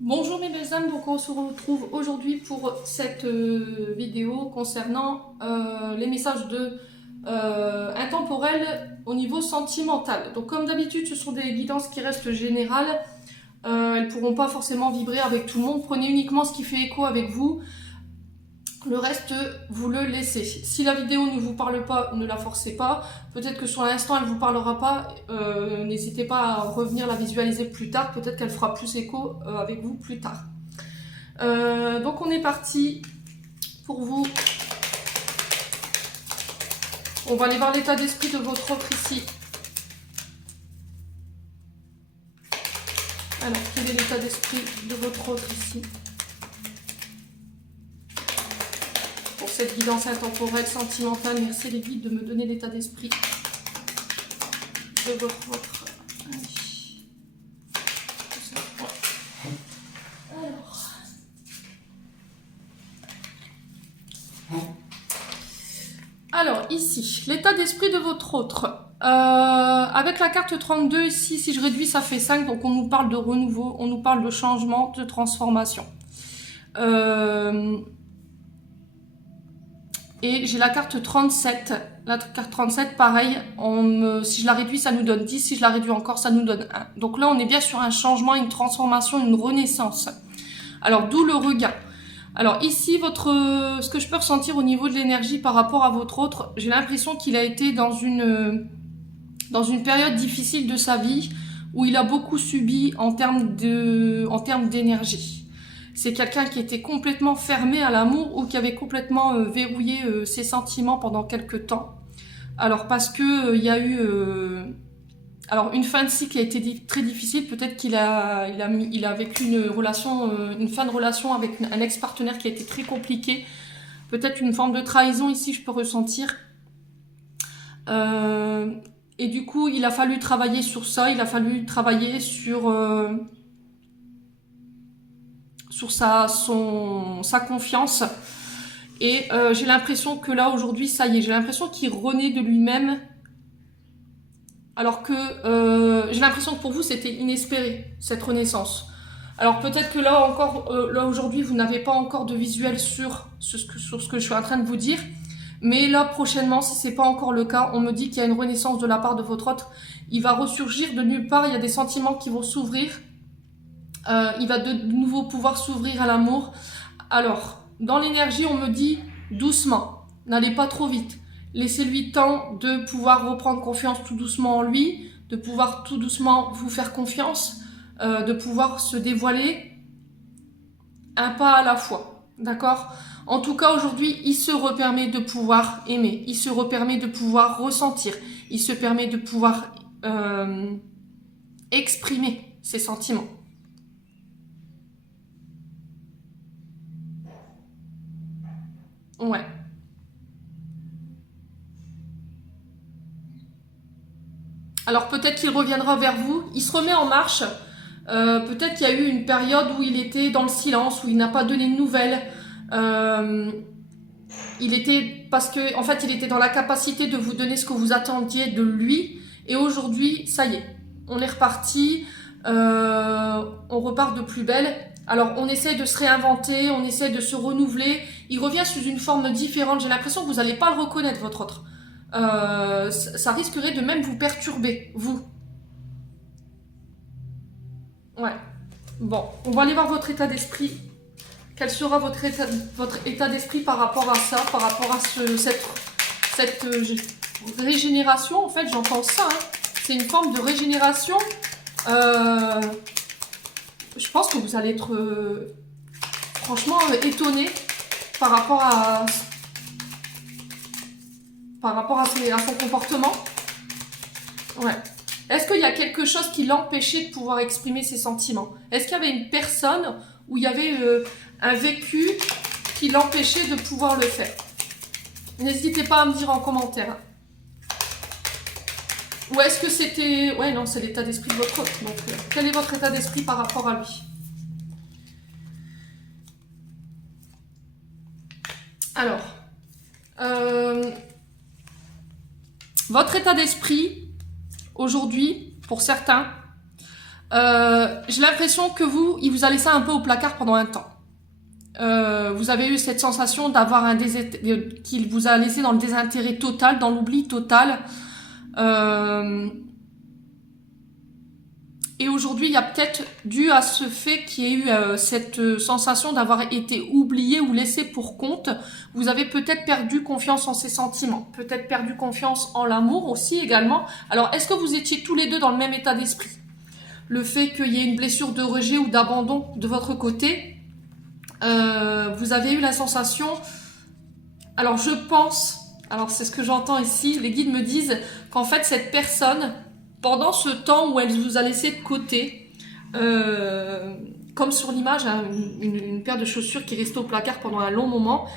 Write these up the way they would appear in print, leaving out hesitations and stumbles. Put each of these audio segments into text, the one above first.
Bonjour mes belles âmes, donc on se retrouve aujourd'hui pour cette vidéo concernant les messages intemporels au niveau sentimental. Donc comme d'habitude, ce sont des guidances qui restent générales, elles ne pourront pas forcément vibrer avec tout le monde. Prenez uniquement ce qui fait écho avec vous, le reste vous le laissez. Si la vidéo ne vous parle pas, ne la forcez pas. Peut-être que sur l'instant elle ne vous parlera pas, n'hésitez pas à revenir la visualiser plus tard, peut-être qu'elle fera plus écho avec vous plus tard. Donc on est parti pour vous. On va aller voir l'état d'esprit de votre autre ici. Alors, quel est l'état d'esprit de votre autre ici pour cette guidance intemporelle sentimentale? Merci les guides de me donner l'état d'esprit de votre autre. Alors, ici, l'état d'esprit de votre autre. Avec la carte 32, ici, si je réduis, ça fait 5. Donc, on nous parle de renouveau, on nous parle de changement, de transformation. Et j'ai la carte 37. La carte 37, pareil, si je la réduis, ça nous donne 10. Si je la réduis encore, ça nous donne 1. Donc là, on est bien sur un changement, une transformation, une renaissance. Alors, d'où le regain. Alors ici, ce que je peux ressentir au niveau de l'énergie par rapport à votre autre, j'ai l'impression qu'il a été dans une période difficile de sa vie où il a beaucoup subi en termes d'énergie. C'est quelqu'un qui était complètement fermé à l'amour ou qui avait complètement verrouillé ses sentiments pendant quelques temps. Alors parce que il y a eu alors une fin de cycle qui a été très difficile, peut-être qu'il a vécu une fin de relation avec un ex-partenaire qui a été très compliquée, peut-être une forme de trahison ici je peux ressentir. Et du coup il a fallu travailler sur ça, il a fallu travailler sur sa confiance. Et j'ai l'impression que là aujourd'hui ça y est, j'ai l'impression qu'il renaît de lui-même. Alors que j'ai l'impression que pour vous, c'était inespéré, cette renaissance. Alors peut-être que là encore, là aujourd'hui, vous n'avez pas encore de visuel sur ce que je suis en train de vous dire. Mais là, prochainement, si c'est pas encore le cas, on me dit qu'il y a une renaissance de la part de votre autre. Il va ressurgir de nulle part, il y a des sentiments qui vont s'ouvrir. Il va de nouveau pouvoir s'ouvrir à l'amour. Alors, dans l'énergie, on me dit doucement, n'allez pas trop vite. Laissez-lui le temps de pouvoir reprendre confiance tout doucement en lui, de pouvoir tout doucement vous faire confiance, de pouvoir se dévoiler un pas à la fois. D'accord? En tout cas, aujourd'hui, il se repermet de pouvoir aimer, il se repermet de pouvoir ressentir, il se permet de pouvoir exprimer ses sentiments. Ouais. Alors peut-être qu'il reviendra vers vous, il se remet en marche. Peut-être qu'il y a eu une période où il était dans le silence, où il n'a pas donné de nouvelles. Parce que en fait, il était dans la capacité de vous donner ce que vous attendiez de lui. Et aujourd'hui, ça y est, on est reparti. On repart de plus belle. Alors, on essaie de se réinventer, on essaie de se renouveler. Il revient sous une forme différente. J'ai l'impression que vous n'allez pas le reconnaître, votre autre. Ça risquerait de même vous perturber, vous. Ouais. Bon, on va aller voir votre état d'esprit. Quel sera votre état d'esprit par rapport à ça, par rapport à cette régénération? En fait, j'entends ça. Hein. C'est une forme de régénération. Je pense que vous allez être franchement étonné par rapport à son comportement. Ouais. Est-ce qu'il y a quelque chose qui l'empêchait de pouvoir exprimer ses sentiments? Est-ce qu'il y avait une personne où il y avait un vécu qui l'empêchait de pouvoir le faire? N'hésitez pas à me dire en commentaire. Ou est-ce que c'était... Ouais, non, c'est l'état d'esprit de votre autre. Donc, quel est votre état d'esprit par rapport à lui? Alors, votre état d'esprit, aujourd'hui, pour certains, J'ai l'impression que il vous a laissé un peu au placard pendant un temps. Vous avez eu cette sensation d'avoir qu'il vous a laissé dans le désintérêt total, dans l'oubli total. Et aujourd'hui, il y a peut-être, dû à ce fait qu'il y ait eu cette sensation d'avoir été oublié ou laissé pour compte, vous avez peut-être perdu confiance en ces sentiments, peut-être perdu confiance en l'amour aussi également. Alors, est-ce que vous étiez tous les deux dans le même état d'esprit? Le fait qu'il y ait une blessure de rejet ou d'abandon de votre côté, vous avez eu la sensation... Alors, je pense, alors c'est ce que j'entends ici, les guides me disent qu'en fait, cette personne... Pendant ce temps où elle vous a laissé de côté, comme sur l'image, hein, une paire de chaussures qui restait au placard pendant un long moment,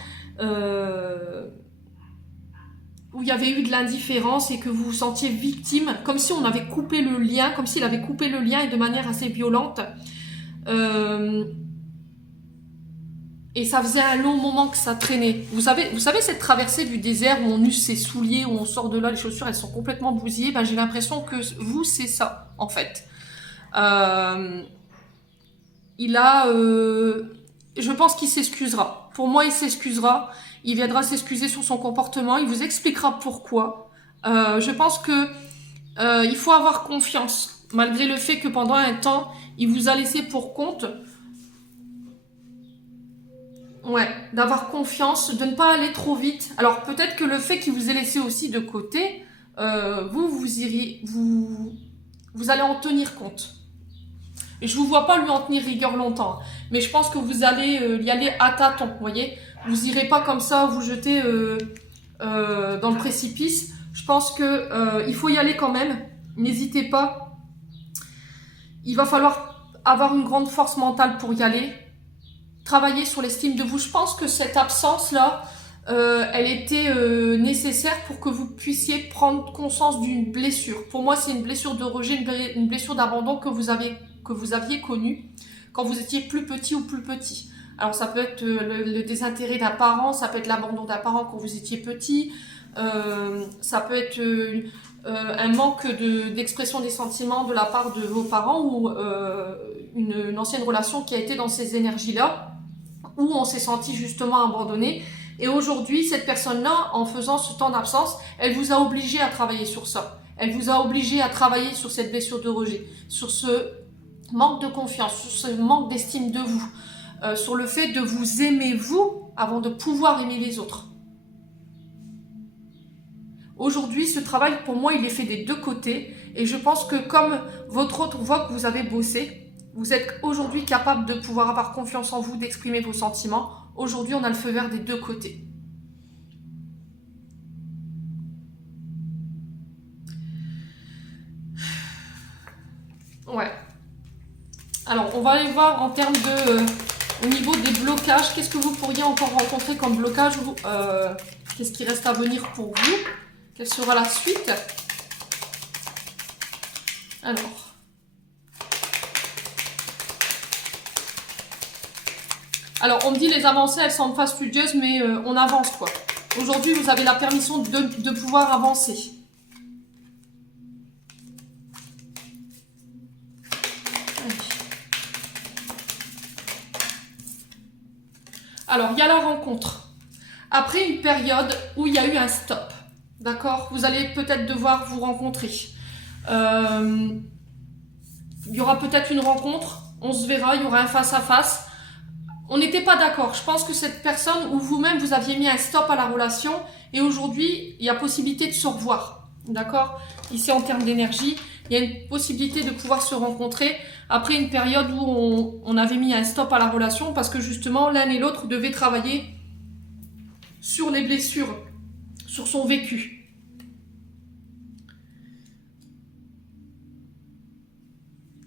où il y avait eu de l'indifférence et que vous vous sentiez victime, comme si on avait coupé le lien, comme s'il avait coupé le lien et de manière assez violente. Et ça faisait un long moment que ça traînait. Vous savez cette traversée du désert où on use ses souliers, où on sort de là, les chaussures, elles sont complètement bousillées. Ben, j'ai l'impression que vous, c'est ça, en fait. Je pense qu'il s'excusera. Pour moi, il s'excusera. Il viendra s'excuser sur son comportement. Il vous expliquera pourquoi. Je pense que il faut avoir confiance. Malgré le fait que pendant un temps, il vous a laissé pour compte. Ouais, d'avoir confiance, de ne pas aller trop vite. Alors peut-être que le fait qu'il vous ait laissé aussi de côté, vous allez en tenir compte. Et je vous vois pas lui en tenir rigueur longtemps, mais je pense que vous allez y aller à tâtons, vous voyez. Vous irez pas comme ça vous jeter dans le précipice. Je pense que il faut y aller quand même. N'hésitez pas. Il va falloir avoir une grande force mentale pour y aller. Travailler sur l'estime de vous. Je pense que cette absence-là, elle était nécessaire pour que vous puissiez prendre conscience d'une blessure. Pour moi, c'est une blessure de rejet, une blessure d'abandon que vous aviez connue quand vous étiez plus petit ou plus petit. Alors, ça peut être le désintérêt d'un parent, ça peut être l'abandon d'un parent quand vous étiez petit, ça peut être un manque d'expression des sentiments de la part de vos parents ou une ancienne relation qui a été dans ces énergies-là, où on s'est senti justement abandonné. Et aujourd'hui, cette personne-là, en faisant ce temps d'absence, elle vous a obligé à travailler sur ça. Elle vous a obligé à travailler sur cette blessure de rejet, sur ce manque de confiance, sur ce manque d'estime de vous, sur le fait de vous aimer vous avant de pouvoir aimer les autres. Aujourd'hui, ce travail, pour moi, il est fait des deux côtés. Et je pense que comme votre autre voix que vous avez bossé, vous êtes aujourd'hui capable de pouvoir avoir confiance en vous, d'exprimer vos sentiments. Aujourd'hui, on a le feu vert des deux côtés. Ouais. Alors, on va aller voir en termes de... au niveau des blocages, qu'est-ce que vous pourriez encore rencontrer comme blocage? Qu'est-ce qui reste à venir pour vous? Quelle sera la suite? Alors, on me dit les avancées, elles sont fastidieuses, mais on avance quoi. Aujourd'hui, vous avez la permission de pouvoir avancer. Alors, il y a la rencontre. Après une période où il y a eu un stop, d'accord? Vous allez peut-être devoir vous rencontrer. Il y aura peut-être une rencontre, on se verra, il y aura un face-à-face. On n'était pas d'accord. Je pense que cette personne ou vous-même, vous aviez mis un stop à la relation et aujourd'hui, il y a possibilité de se revoir. D'accord? Ici, en termes d'énergie, il y a une possibilité de pouvoir se rencontrer après une période où on avait mis un stop à la relation parce que justement, l'un et l'autre devaient travailler sur les blessures, sur son vécu.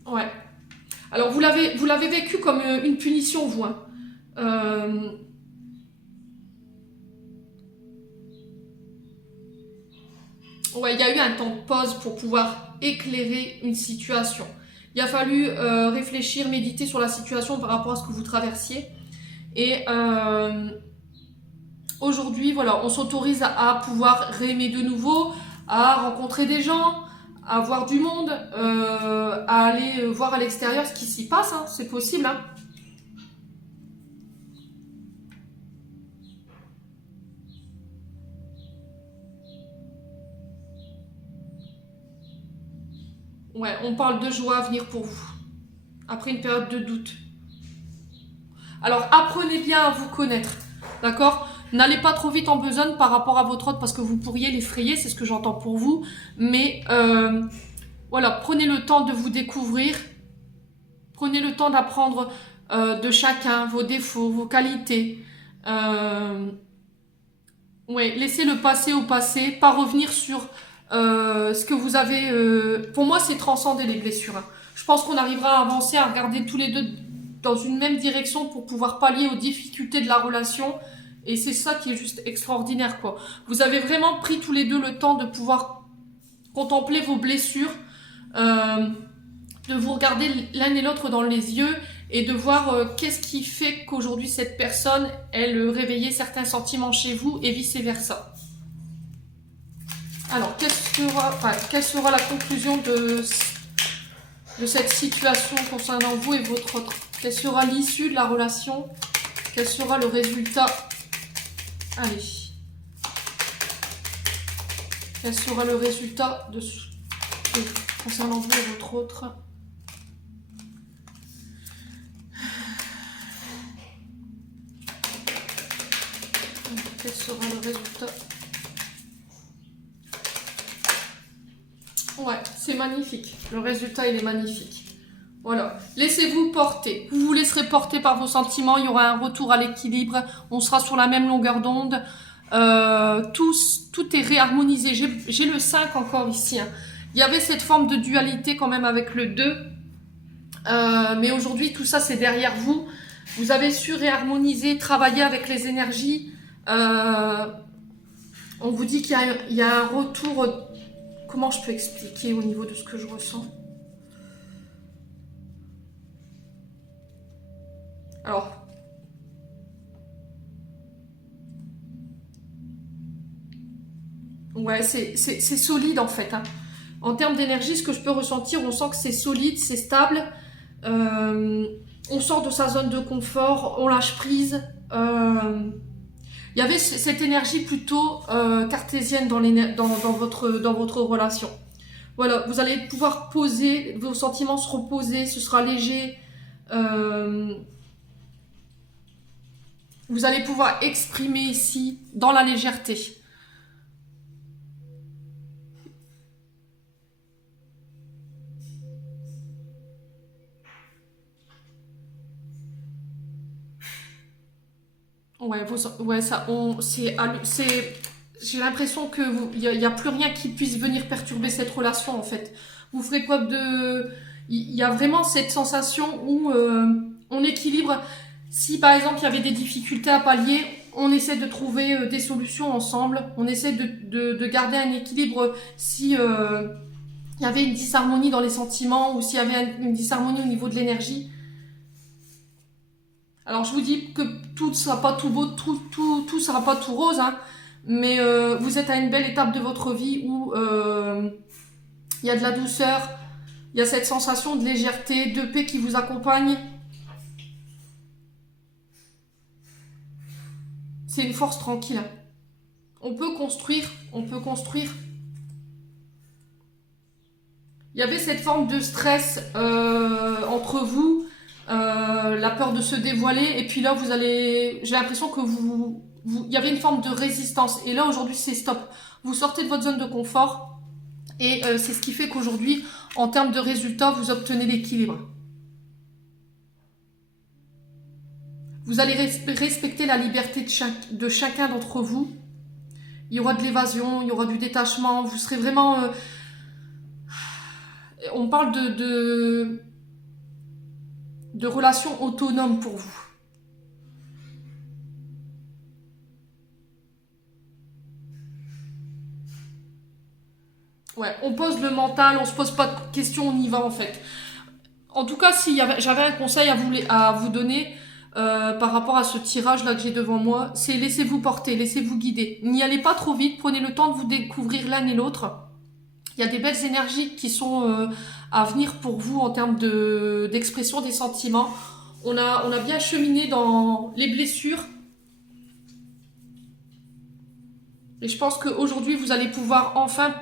Ouais. Alors, vous l'avez vécu comme une punition, vous, hein. Ouais, il y a eu un temps de pause pour pouvoir éclairer une situation. Il a fallu réfléchir, méditer sur la situation par rapport à ce que vous traversiez. Et aujourd'hui, voilà, on s'autorise à pouvoir réaimer de nouveau, à rencontrer des gens, à voir du monde, à aller voir à l'extérieur ce qui s'y passe, hein, c'est possible. Hein. Ouais, on parle de joie à venir pour vous, après une période de doute. Alors, apprenez bien à vous connaître, d'accord? N'allez pas trop vite en besogne par rapport à votre autre parce que vous pourriez l'effrayer, c'est ce que j'entends pour vous. Mais voilà, prenez le temps de vous découvrir. Prenez le temps d'apprendre de chacun, vos défauts, vos qualités. Ouais, laissez le passé au passé, pas revenir sur ce que vous avez... Pour moi, c'est transcender les blessures. Hein. Je pense qu'on arrivera à avancer, à regarder tous les deux dans une même direction pour pouvoir pallier aux difficultés de la relation. Et c'est ça qui est juste extraordinaire, quoi. Vous avez vraiment pris tous les deux le temps de pouvoir contempler vos blessures, de vous regarder l'un et l'autre dans les yeux et de voir qu'est-ce qui fait qu'aujourd'hui cette personne, elle réveillait certains sentiments chez vous et vice-versa. Alors, quelle sera la conclusion de cette situation concernant vous et votre autre? Quelle sera l'issue de la relation? Quel sera le résultat? Allez. Quel sera le résultat concernant vous et votre autre? Quel sera le résultat? Ouais, c'est magnifique. Le résultat, il est magnifique. Voilà. Laissez-vous porter. Vous vous laisserez porter par vos sentiments. Il y aura un retour à l'équilibre. On sera sur la même longueur d'onde. Tout est réharmonisé. J'ai le 5 encore ici. Hein. Il y avait cette forme de dualité quand même avec le 2. Mais aujourd'hui, tout ça, c'est derrière vous. Vous avez su réharmoniser, travailler avec les énergies. On vous dit qu'il y a un retour... Comment je peux expliquer au niveau de ce que je ressens? Alors, ouais, c'est solide en fait. Hein. En termes d'énergie, ce que je peux ressentir, on sent que c'est solide, c'est stable. On sort de sa zone de confort, on lâche prise. Il y avait cette énergie plutôt cartésienne dans votre relation. Voilà, vous allez pouvoir poser, vos sentiments seront posés, ce sera léger. Vous allez pouvoir exprimer ici dans la légèreté. Ouais, ça, j'ai l'impression que il y a plus rien qui puisse venir perturber cette relation en fait. Vous ferez preuve de, il y a vraiment cette sensation où on équilibre. Si par exemple il y avait des difficultés à pallier, on essaie de trouver des solutions ensemble. On essaie de garder un équilibre si il y avait une disharmonie dans les sentiments ou s'il y avait une disharmonie au niveau de l'énergie. Alors je vous dis que tout ne sera pas tout beau, tout sera pas tout rose, hein, mais vous êtes à une belle étape de votre vie où il y a de la douceur, il y a cette sensation de légèreté, de paix qui vous accompagne. C'est une force tranquille. On peut construire, on peut construire. Il y avait cette forme de stress entre vous. La peur de se dévoiler et puis là vous allez, j'ai l'impression que il y avait une forme de résistance et là aujourd'hui c'est stop, vous sortez de votre zone de confort et c'est ce qui fait qu'aujourd'hui en termes de résultats vous obtenez l'équilibre. Vous allez respecter la liberté de chacun d'entre vous. Il y aura de l'évasion, il y aura du détachement, vous serez vraiment on parle de relations autonomes pour vous. Ouais, on pose le mental, on se pose pas de questions, on y va en fait. En tout cas, si j'avais un conseil à vous donner par rapport à ce tirage là que j'ai devant moi, c'est laissez-vous porter, laissez-vous guider. N'y allez pas trop vite, prenez le temps de vous découvrir l'un et l'autre. Il y a des belles énergies qui sont à venir pour vous en termes d'expression des sentiments. On a bien cheminé dans les blessures. Et je pense qu'aujourd'hui, vous allez pouvoir enfin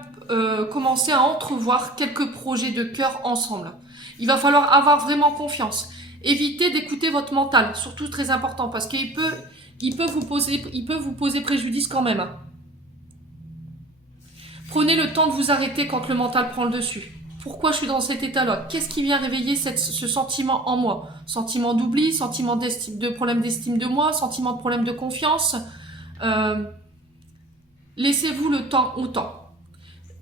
commencer à entrevoir quelques projets de cœur ensemble. Il va falloir avoir vraiment confiance. Évitez d'écouter votre mental, surtout très important, parce qu'il peut vous poser préjudice quand même. Prenez le temps de vous arrêter quand le mental prend le dessus. Pourquoi je suis dans cet état-là? Qu'est-ce qui vient réveiller ce sentiment en moi? Sentiment d'oubli, sentiment de problème d'estime de moi, sentiment de problème de confiance. Laissez-vous le temps au temps.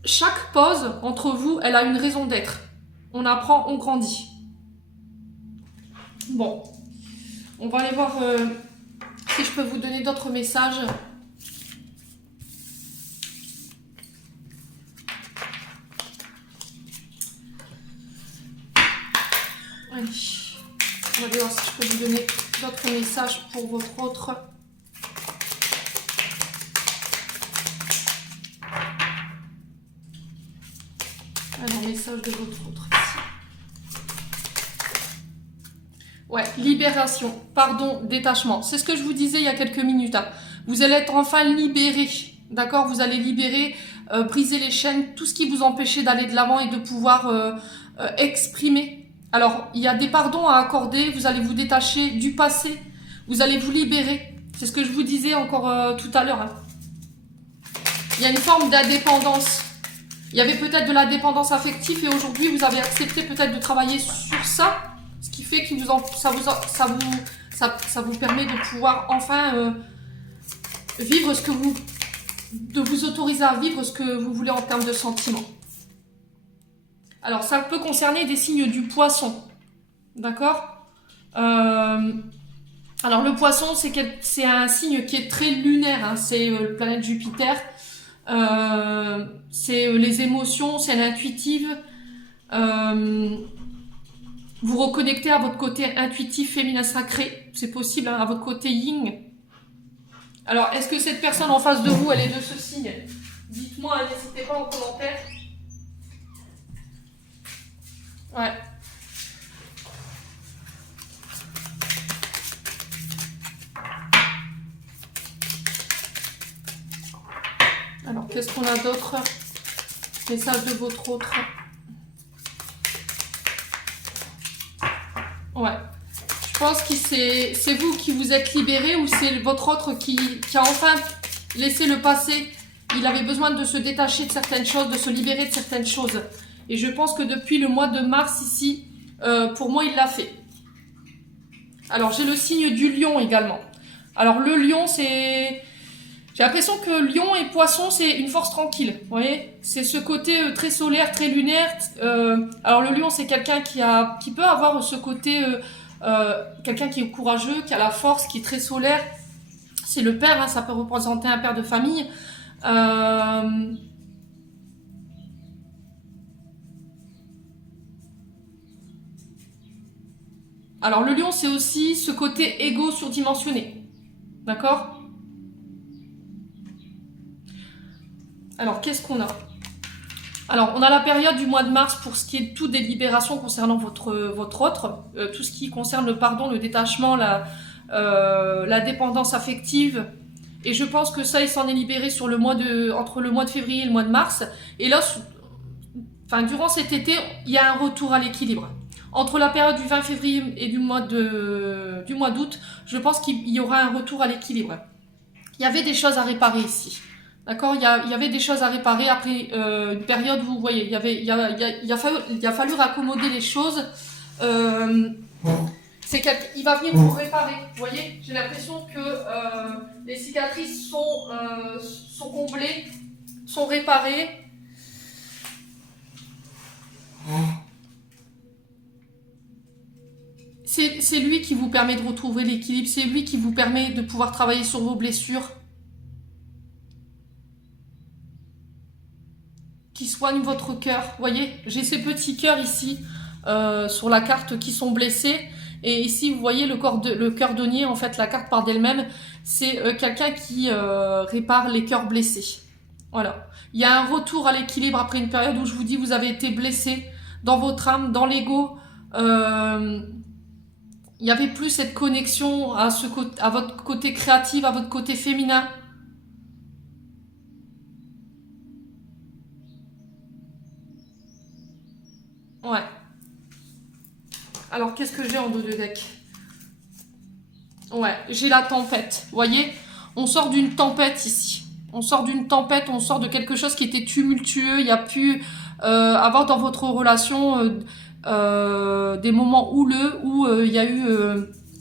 Chaque pause entre vous, elle a une raison d'être. On apprend, on grandit. Bon, on va aller voir si je peux vous donner d'autres messages. Allez, on va aller voir si je peux vous donner d'autres messages pour votre autre. Alors, message de votre autre. Ouais, libération, pardon, détachement. C'est ce que je vous disais il y a quelques minutes. Hein. Vous allez être enfin libéré, d'accord? Vous allez libérer, briser les chaînes, tout ce qui vous empêchait d'aller de l'avant et de pouvoir exprimer. Alors, il y a des pardons à accorder, vous allez vous détacher du passé, vous allez vous libérer. C'est ce que je vous disais encore tout à l'heure. Hein. Il y a une forme d'indépendance. Il y avait peut-être de la dépendance affective et aujourd'hui, vous avez accepté peut-être de travailler sur ça. Ce qui fait que ça vous permet de pouvoir enfin vivre de vous autoriser à vivre ce que vous voulez en termes de sentiments. Alors, ça peut concerner des signes du poisson, d'accord? Alors, le poisson, c'est un signe qui est très lunaire, hein, c'est la planète Jupiter, c'est les émotions, c'est l'intuitive, vous reconnectez à votre côté intuitif, féminin sacré. C'est possible, hein, à votre côté yin. Alors, est-ce que cette personne en face de vous, elle est de ce signe? Dites-moi, hein, n'hésitez pas en commentaire. Ouais. Alors, qu'est-ce qu'on a d'autre? Message de votre autre. Ouais. Je pense que c'est vous qui vous êtes libéré ou c'est votre autre qui a enfin laissé le passé. Il avait besoin de se détacher de certaines choses, de se libérer de certaines choses. Et je pense que depuis le mois de mars ici, pour moi, il l'a fait. Alors, j'ai le signe du lion également. Alors, le lion, c'est... J'ai l'impression que lion et poisson, c'est une force tranquille. Vous voyez? C'est ce côté très solaire, très lunaire. Alors, le lion, c'est quelqu'un qui peut avoir ce côté... quelqu'un qui est courageux, qui a la force, qui est très solaire. C'est le père, hein, ça peut représenter un père de famille. Alors, le lion, c'est aussi ce côté égo surdimensionné. D'accord? Alors, qu'est-ce qu'on a? Alors, on a la période du mois de mars pour ce qui est tout des libérations concernant votre autre. Tout ce qui concerne le pardon, le détachement, la dépendance affective. Et je pense que ça, il s'en est libéré sur entre le mois de février et le mois de mars. Et là, durant cet été, il y a un retour à l'équilibre. Entre la période du 20 février et du mois d'août, je pense qu'il y aura un retour à l'équilibre. Il y avait des choses à réparer ici. D'accord, il y avait des choses à réparer après une période où, vous voyez, il a fallu raccommoder les choses. Il va venir vous réparer. Vous voyez, j'ai l'impression que les cicatrices sont comblées, sont réparées. C'est lui qui vous permet de retrouver l'équilibre, c'est lui qui vous permet de pouvoir travailler sur vos blessures, qui soigne votre cœur. Vous voyez, j'ai ces petits cœurs ici sur la carte qui sont blessés. Et ici, vous voyez le cœur-denier, en fait, la carte par d'elle-même, c'est quelqu'un qui répare les cœurs blessés. Voilà. Il y a un retour à l'équilibre après une période où je vous dis vous avez été blessé dans votre âme, dans l'ego. Il n'y avait plus cette connexion à votre côté créatif, à votre côté féminin. Ouais. Alors, qu'est-ce que j'ai en dos de deck? Ouais, j'ai la tempête. Vous voyez? On sort d'une tempête ici. On sort d'une tempête, on sort de quelque chose qui était tumultueux. Il y a pu avoir dans votre relation des moments houleux où il y a eu...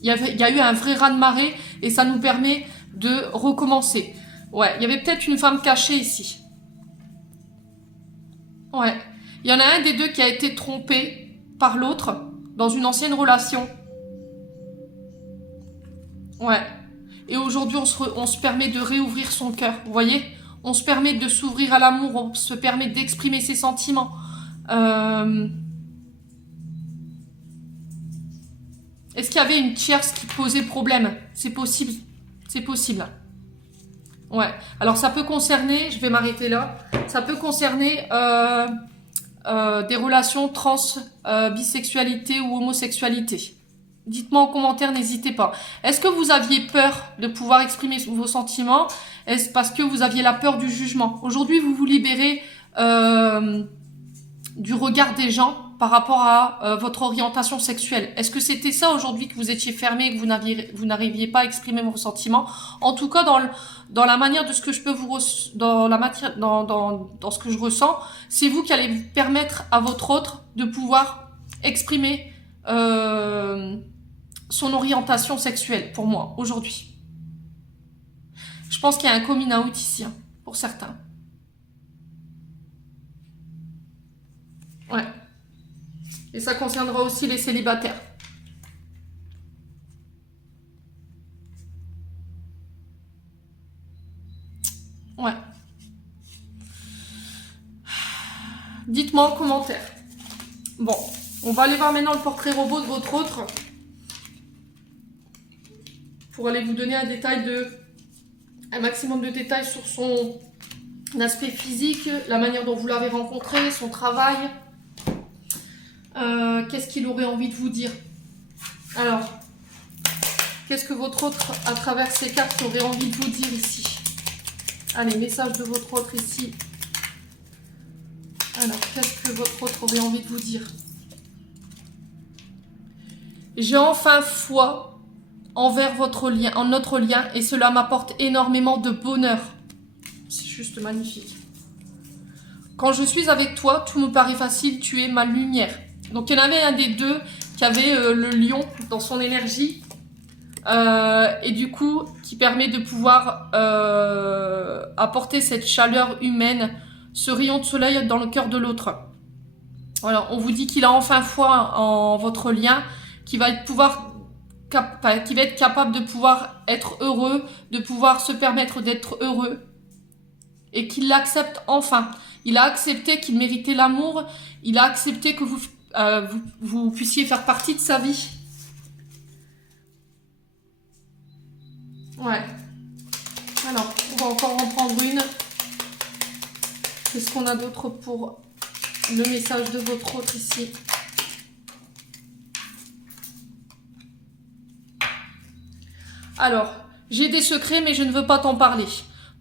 il y a eu un vrai raz-de-marée et ça nous permet de recommencer. Ouais, il y avait peut-être une femme cachée ici. Ouais. Il y en a un des deux qui a été trompé par l'autre dans une ancienne relation. Ouais. Et aujourd'hui, on se permet de réouvrir son cœur. Vous voyez? On se permet de s'ouvrir à l'amour. On se permet d'exprimer ses sentiments. Est-ce qu'il y avait une tierce qui posait problème? C'est possible. C'est possible. Ouais. Alors, ça peut concerner... Je vais m'arrêter là. Ça peut concerner... des relations trans, bisexualité ou homosexualité. Dites-moi en commentaire, n'hésitez pas. Est-ce que vous aviez peur de pouvoir exprimer vos sentiments? Est-ce parce que vous aviez la peur du jugement? Aujourd'hui, vous vous libérez du regard des gens par rapport à votre orientation sexuelle. Est-ce que c'était ça aujourd'hui que vous étiez fermé et que vous n'arriviez pas à exprimer vos sentiments? En tout cas, dans la manière de ce que je peux dans ce que je ressens, c'est vous qui allez permettre à votre autre de pouvoir exprimer son orientation sexuelle pour moi aujourd'hui. Je pense qu'il y a un coming out ici hein, pour certains. Ouais. Et ça concernera aussi les célibataires. Ouais. Dites-moi en commentaire. Bon, on va aller voir maintenant le portrait robot de votre autre. Pour aller vous donner un maximum de détails sur son aspect physique, la manière dont vous l'avez rencontré, son travail. Qu'est-ce qu'il aurait envie de vous dire? Alors, qu'est-ce que votre autre, à travers ces cartes, aurait envie de vous dire ici? Allez, message de votre autre ici. Alors, qu'est-ce que votre autre aurait envie de vous dire? J'ai enfin foi envers notre lien et cela m'apporte énormément de bonheur. C'est juste magnifique. Quand je suis avec toi, tout me paraît facile, tu es ma lumière. Donc il y en avait un des deux qui avait le lion dans son énergie et du coup qui permet de pouvoir apporter cette chaleur humaine, ce rayon de soleil dans le cœur de l'autre. Voilà, on vous dit qu'il a enfin foi en votre lien, qui va être capable de pouvoir être heureux, de pouvoir se permettre d'être heureux et qu'il l'accepte enfin. Il a accepté qu'il méritait l'amour, il a accepté que vous puissiez faire partie de sa vie. Ouais. Alors, on va encore en prendre une. Qu'est-ce qu'on a d'autre pour le message de votre autre ici? Alors, j'ai des secrets, mais je ne veux pas t'en parler.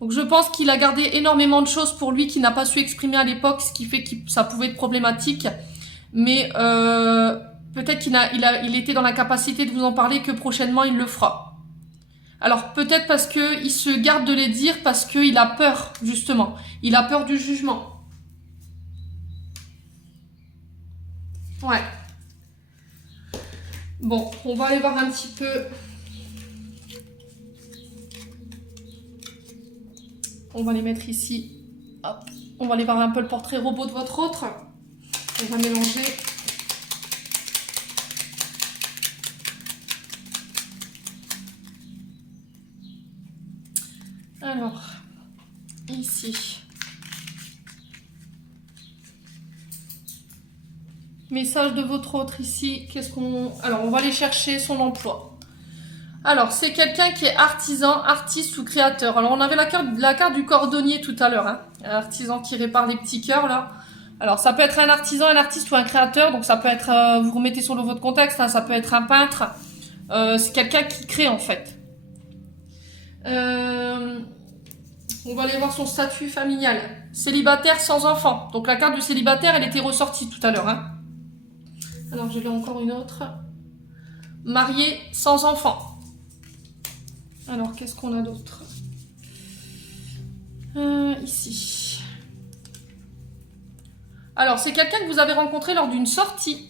Donc je pense qu'il a gardé énormément de choses pour lui qu'il n'a pas su exprimer à l'époque, ce qui fait que ça pouvait être problématique. Mais peut-être qu'il était dans la capacité de vous en parler, que prochainement il le fera. Alors peut-être parce qu'il se garde de les dire, parce qu'il a peur, justement. Il a peur du jugement. Ouais. Bon, on va aller voir un petit peu... On va les mettre ici. Hop. On va aller voir un peu le portrait robot de votre autre. On va mélanger. Alors, ici. Message de votre autre ici. Alors, on va aller chercher son emploi. Alors, c'est quelqu'un qui est artisan, artiste ou créateur. Alors, on avait la carte du cordonnier tout à l'heure. Hein. Un artisan qui répare les petits cœurs, là. Alors, ça peut être un artisan, un artiste ou un créateur. Donc, ça peut être, vous remettez sur votre contexte, hein, ça peut être un peintre. C'est quelqu'un qui crée, en fait. On va aller voir son statut familial. Célibataire sans enfant. Donc, la carte du célibataire, elle était ressortie tout à l'heure. Hein. Alors, je l'ai encore une autre. Marié sans enfant. Alors, qu'est-ce qu'on a d'autre? Ici. Alors, c'est quelqu'un que vous avez rencontré lors d'une sortie.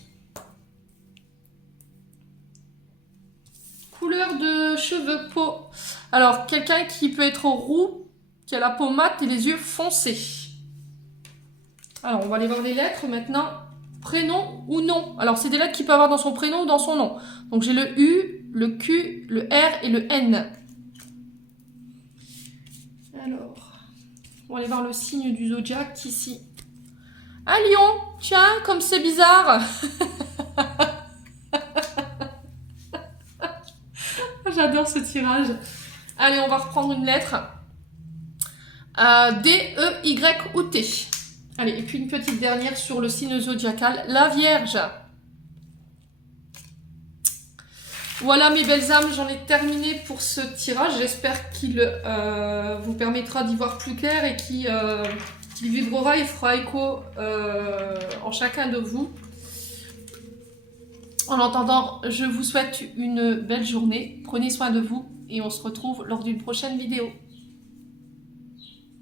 Couleur de cheveux, peau. Alors, quelqu'un qui peut être roux, qui a la peau mate et les yeux foncés. Alors, on va aller voir les lettres maintenant. Prénom ou nom. Alors, c'est des lettres qu'il peut avoir dans son prénom ou dans son nom. Donc, j'ai le U, le Q, le R et le N. Alors, on va aller voir le signe du zodiaque ici. Un lion. Tiens, comme c'est bizarre. J'adore ce tirage. Allez, on va reprendre une lettre. D, E, Y ou T. Allez, et puis une petite dernière sur le signe zodiacal, la Vierge. Voilà mes belles âmes, j'en ai terminé pour ce tirage. J'espère qu'il vous permettra d'y voir plus clair et qu'il vibrera et fera écho en chacun de vous. En attendant, je vous souhaite une belle journée. Prenez soin de vous et on se retrouve lors d'une prochaine vidéo.